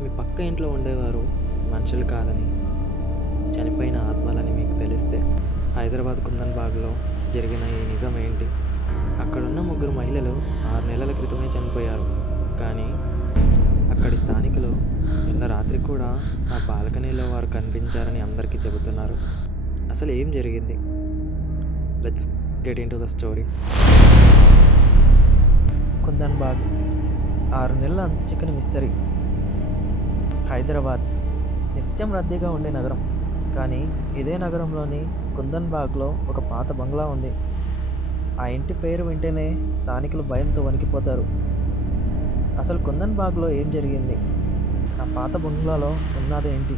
మీ పక్క ఇంట్లో ఉండేవారు మనుషులు కాదని, చనిపోయిన ఆత్మలని మీకు తెలిస్తే హైదరాబాద్ కుందన్బాగ్లో జరిగిన ఈ నిజం ఏంటి? అక్కడున్న ముగ్గురు మహిళలు 6 నెలల క్రితమే చనిపోయారు. కానీ అక్కడి స్థానికులు నిన్న రాత్రి కూడా ఆ బాల్కనీలో వారు కనిపించారని అందరికీ చెబుతున్నారు. అసలు ఏం జరిగింది? Let's get in to the story. Kundanbagh 6 నెలల అంత చిక్కని మిస్టరీ. హైదరాబాద్ నిత్యం రద్దీగా ఉండే నగరం. కానీ ఇదే నగరంలోని కుందన్బాగ్లో ఒక పాత బంగ్లా ఉంది. ఆ ఇంటి పేరు వింటేనే స్థానికులు భయంతో వణికిపోతారు. అసలు కుందన్బాగ్లో ఏం జరిగింది? ఆ పాత బంగ్లాలో ఉన్నదేంటి?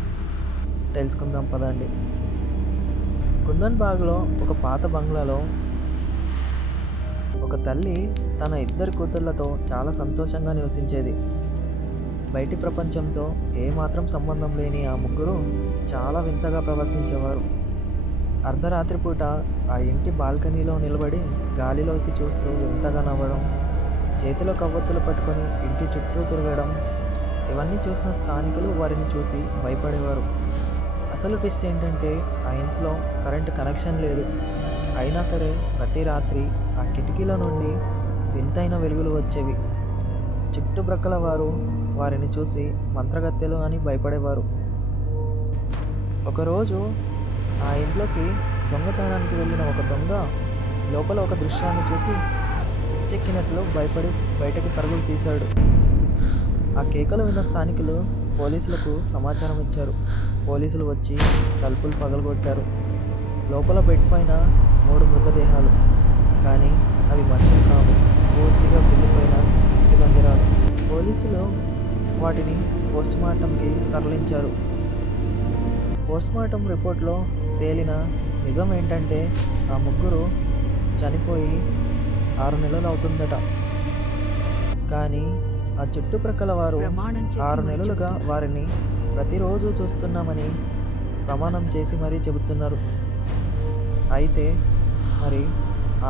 తెలుసుకుందాం పదండి. కుందన్బాగ్లో ఒక పాత బంగ్లాలో ఒక తల్లి తన 2 కూతుళ్లతో చాలా సంతోషంగా నివసించేది. బయటి ప్రపంచంతో ఏమాత్రం సంబంధం లేని ఆ ముగ్గురు చాలా వింతగా ప్రవర్తించేవారు. అర్ధరాత్రి పూట ఆ ఇంటి బాల్కనీలో నిలబడి గాలిలోకి చూస్తూ వింతగా నవ్వడం, చేతిలో కవ్వొత్తులు పట్టుకొని ఇంటి చుట్టూ తిరగడం, ఇవన్నీ చూసిన స్థానికులు వారిని చూసి భయపడేవారు. అసలు ట్విస్ట్ ఏంటంటే ఆ ఇంట్లో కరెంటు కనెక్షన్ లేదు. అయినా సరే ప్రతి రాత్రి ఆ కిటికీల నుండి వింతైన వెలుగులు వచ్చేవి. చుట్టుప్రక్కల వారు వారిని చూసి మంత్రగత్తెలు అని భయపడేవారు. ఒకరోజు ఆ ఇంట్లోకి దొంగతనానికి వెళ్ళిన ఒక దొంగ లోపల ఒక దృశ్యాన్ని చూసి పిచ్చెక్కినట్లు భయపడి బయటకి పరుగులు తీశాడు. ఆ కేకలు విన్న స్థానికులు పోలీసులకు సమాచారం ఇచ్చారు. పోలీసులు వచ్చి తలుపులు పగలగొట్టారు. లోపల బెడ్ పైన 3 మృతదేహాలు. కానీ అవి మనుషులు కావు, పూర్తిగా కుళ్ళిపోయిన అస్థిపంజరాలు. పోలీసులు వాటిని పోస్టుమార్టంకి తరలించారు. పోస్టుమార్టం రిపోర్ట్లో తేలిన నిజం ఏంటంటే ఆ ముగ్గురు చనిపోయి 6 నెలలు అవుతుందట. కానీ ఆ చుట్టుప్రక్కల వారు 6 నెలలుగా వారిని ప్రతిరోజు చూస్తున్నామని ప్రమాణం చేసి మరీ చెబుతున్నారు. అయితే మరి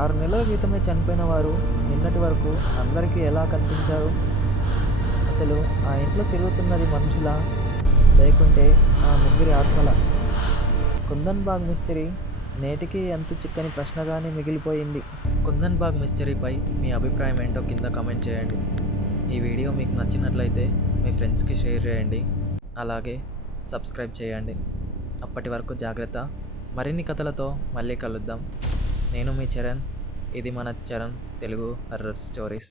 6 నెలల క్రితమే చనిపోయిన వారు నిన్నటి వరకు అందరికీ ఎలా కనిపించారు? అసలు ఆ ఇంట్లో తిరుగుతున్నది మనుషులా, లేకుంటే ఆ ముగ్గురి ఆత్మల? కుందన్బాగ్ మిస్టరీ నేటికి ఎంత చిక్కని ప్రశ్నగానే మిగిలిపోయింది. కుందన్బాగ్ మిస్టరీపై మీ అభిప్రాయం ఏంటో కింద కామెంట్ చేయండి. ఈ వీడియో మీకు నచ్చినట్లయితే మీ ఫ్రెండ్స్కి షేర్ చేయండి. అలాగే సబ్స్క్రైబ్ చేయండి. అప్పటి వరకు జాగ్రత్త. మరిన్ని కథలతో మళ్ళీ కలుద్దాం. నేను మీ చరణ్. ఇది మన చరణ్ తెలుగు హర్రర్ స్టోరీస్.